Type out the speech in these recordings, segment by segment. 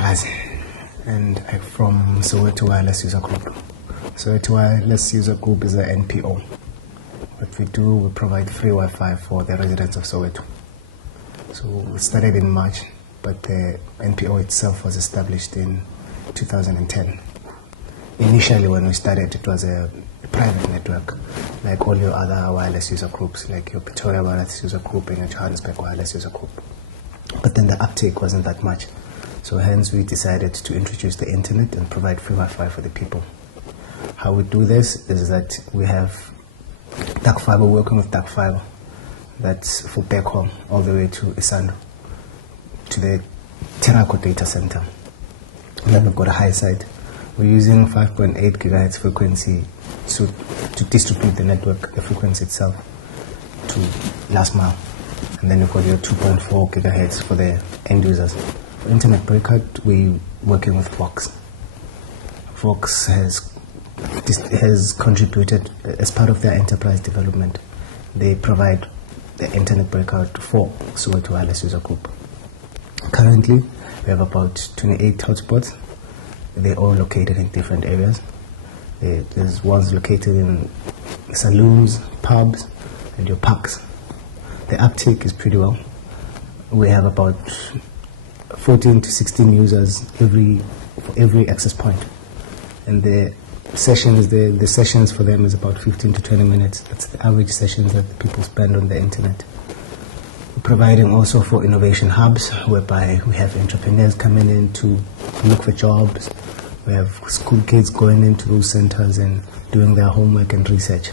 Vilakazi, and I'm from Soweto Wireless User Group. Soweto Wireless User Group is an NPO. What we do, we provide free Wi-Fi for the residents of Soweto. So we started in March, but the NPO itself was established in 2010. Initially, when we started, it was a private network, like all your other wireless user groups, like your Pretoria Wireless User Group and your Johannesburg Wireless User Group. But then the uptake wasn't that much. So hence we decided to introduce the internet and provide free Wi-Fi for the people. How we do this is that we have dark fiber, working with dark fiber. That's for back home, all the way to Isando, to the Terraco data center. And then we've got a high side. We're using 5.8 gigahertz frequency to distribute the network, the frequency itself, to last mile. And then we've got your 2.4 gigahertz for the end users. For internet breakout, we're working with Vox. Vox has contributed as part of their enterprise development. They provide the internet breakout for Soweto Wireless User Group. Currently, we have about 28 hotspots. They're all located in different areas. There's ones located in saloons, pubs, and your parks. The uptake is pretty well. We have about 14 to 16 users for every access point. And the sessions for them is about 15 to 20 minutes. That's the average sessions that people spend on the internet. We're providing also for innovation hubs, whereby we have entrepreneurs coming in to look for jobs. We have school kids going into those centers and doing their homework and research.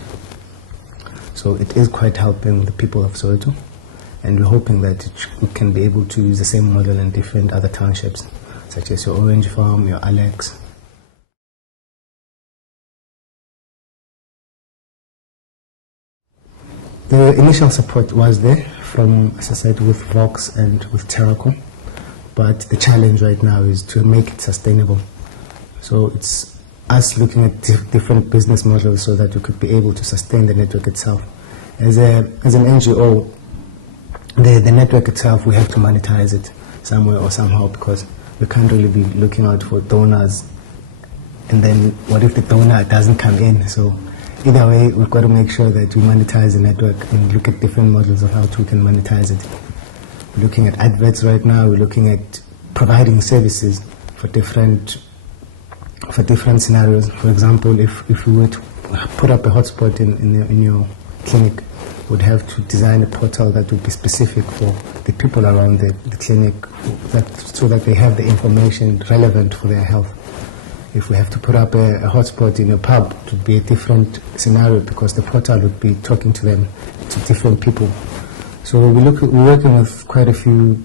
So it is quite helping the people of Soweto, and we're hoping that we can be able to use the same model in different other townships, such as your Orange Farm, your Alex. The initial support was there from, as I said, with Vox and with Terraco, but the challenge right now is to make it sustainable. So it's us looking at different business models so that we could be able to sustain the network itself. As an NGO, the network itself, we have to monetize it somewhere or somehow, because we can't really be looking out for donors, and then what if the donor doesn't come in? So either way, we've got to make sure that we monetize the network and look at different models of how we can monetize it. We're looking at adverts right now. We're looking at providing services for different scenarios. For example, if we were to put up a hotspot in your clinic, we'd have to design a portal that would be specific for the people around the clinic, so that they have the information relevant for their health. If we have to put up a hotspot in a pub, it would be a different scenario, because the portal would be talking to them, to different people. So we're working with quite a few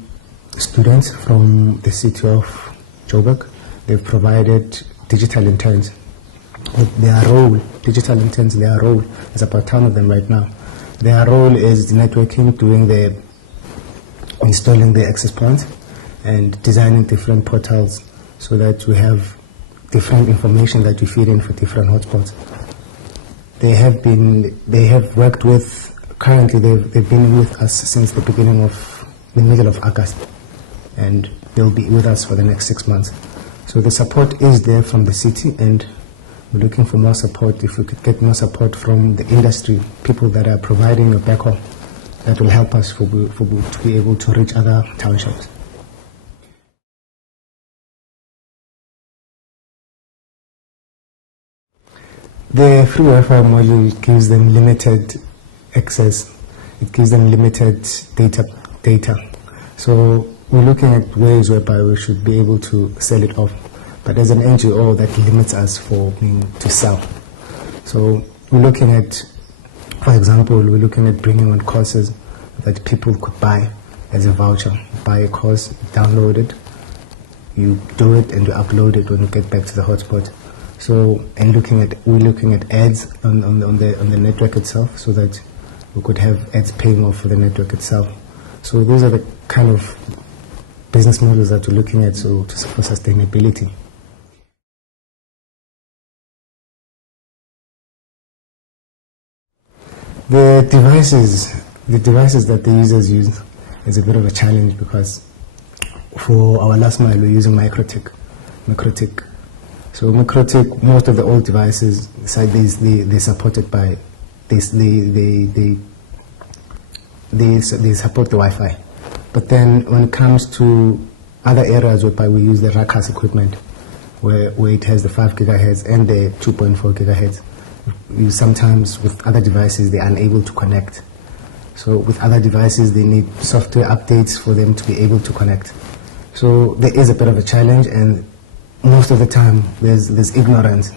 students from the city of Joburg. They've provided digital interns. Their role, there's about 10 of them right now. Their role is networking, installing the access points, and designing different portals so that we have different information that we feed in for different hotspots. They've been with us since the middle of August, and they'll be with us for the next 6 months. So the support is there from the city, and we're looking for more support. If we could get more support from the industry, people that are providing a backhaul, that will help us to be able to reach other townships. The free Wi-Fi module gives them limited access. It gives them limited data. So we're looking at ways whereby we should be able to sell it off. But as an NGO, that limits us to sell. So we're looking at, for example, bringing on courses that people could buy as a voucher. Buy a course, download it, you do it, and you upload it when you get back to the hotspot. So, and we're looking at ads on the network itself, so that we could have ads paying off for the network itself. So those are the kind of business models that we're looking at for sustainability. The devices that the users use is a bit of a challenge, because For our last mile, we're using MikroTik. So MikroTik, most of the old devices, they're supported by this. They support the Wi-Fi. But then when it comes to other areas whereby we use the ZACR equipment, where it has the 5 gigahertz and the 2.4 gigahertz, sometimes with other devices they're unable to connect. So with other devices they need software updates for them to be able to connect. So there is a bit of a challenge, and most of the time there's ignorance.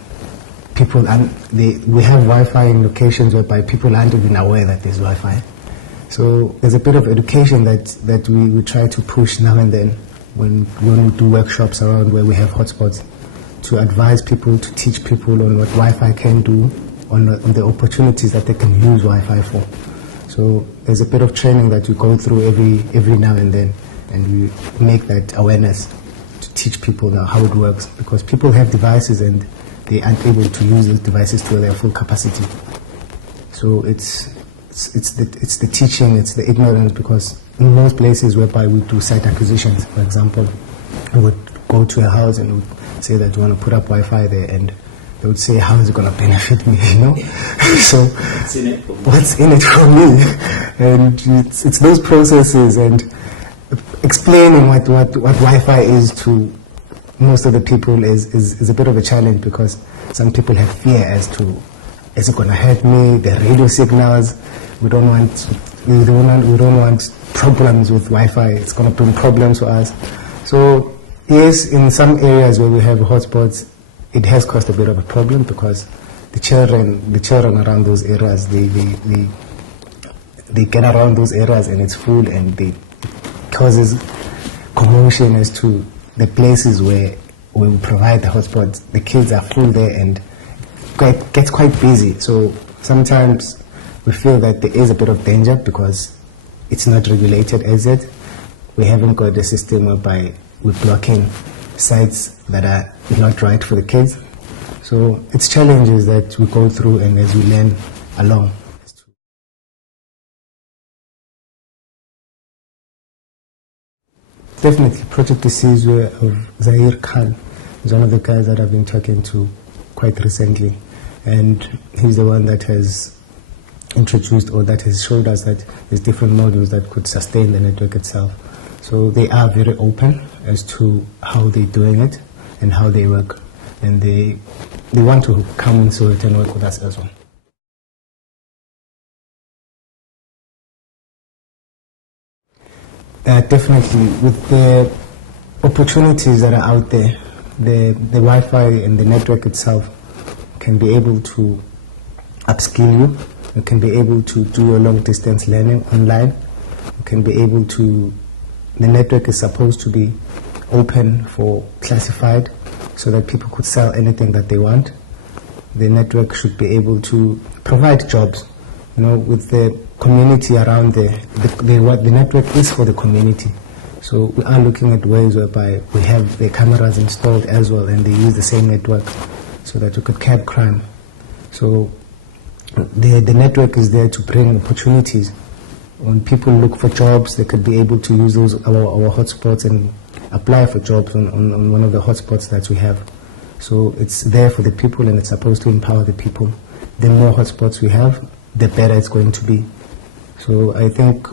We have Wi-Fi in locations whereby people aren't even aware that there's Wi-Fi. So there's a bit of education that we try to push now and then when we do workshops around where we have hotspots, to advise people, to teach people on what Wi-Fi can do, on the opportunities that they can use Wi-Fi for. So there's a bit of training that we go through every now and then, and we make that awareness to teach people now how it works, because people have devices and they aren't able to use those devices to their full capacity. So it's the teaching, it's the ignorance, because in most places whereby we do site acquisitions, for example, we would go to a house and we would say that we want to put up Wi-Fi there, and they would say, how is it going to benefit me, you know? So what's in it for me? And it's those processes, and explaining what Wi-Fi is to most of the people is a bit of a challenge, because some people have fear as to, is it going to hurt me? The radio signals, we don't want problems with Wi-Fi. It's going to bring problems for us. So yes, in some areas where we have hotspots, it has caused a bit of a problem, because the children around those areas, they get around those areas and it's full, and it causes commotion as to the places where we provide the hotspots. The kids are full there and it gets quite busy. So sometimes we feel that there is a bit of danger because it's not regulated as yet. We haven't got a system whereby we're blocking sites that are not right for the kids. So it's challenges that we go through, and as we learn along. Definitely, Project Isizwe of ZACR is one of the guys that I've been talking to quite recently, and he's the one that has introduced, or that has showed us that there's different modules that could sustain the network itself. So they are very open as to how they're doing it and how they work, and they want to come in Soweto and work with us as well. Definitely, with the opportunities that are out there, the Wi-Fi and the network itself can be able to upskill you. You can be able to do your long distance learning online. You can be able to, the network is supposed to be open for classified, so that people could sell anything that they want. The network should be able to provide jobs. You know, with the community around there, the network is for the community. So we are looking at ways whereby we have the cameras installed as well, and they use the same network so that we could curb crime. So the network is there to bring opportunities. When people look for jobs, they could be able to use our hotspots and apply for jobs on one of the hotspots that we have. So it's there for the people, and it's supposed to empower the people. The more hotspots we have, the better it's going to be. So I think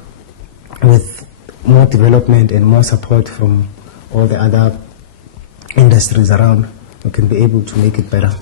with more development and more support from all the other industries around, we can be able to make it better.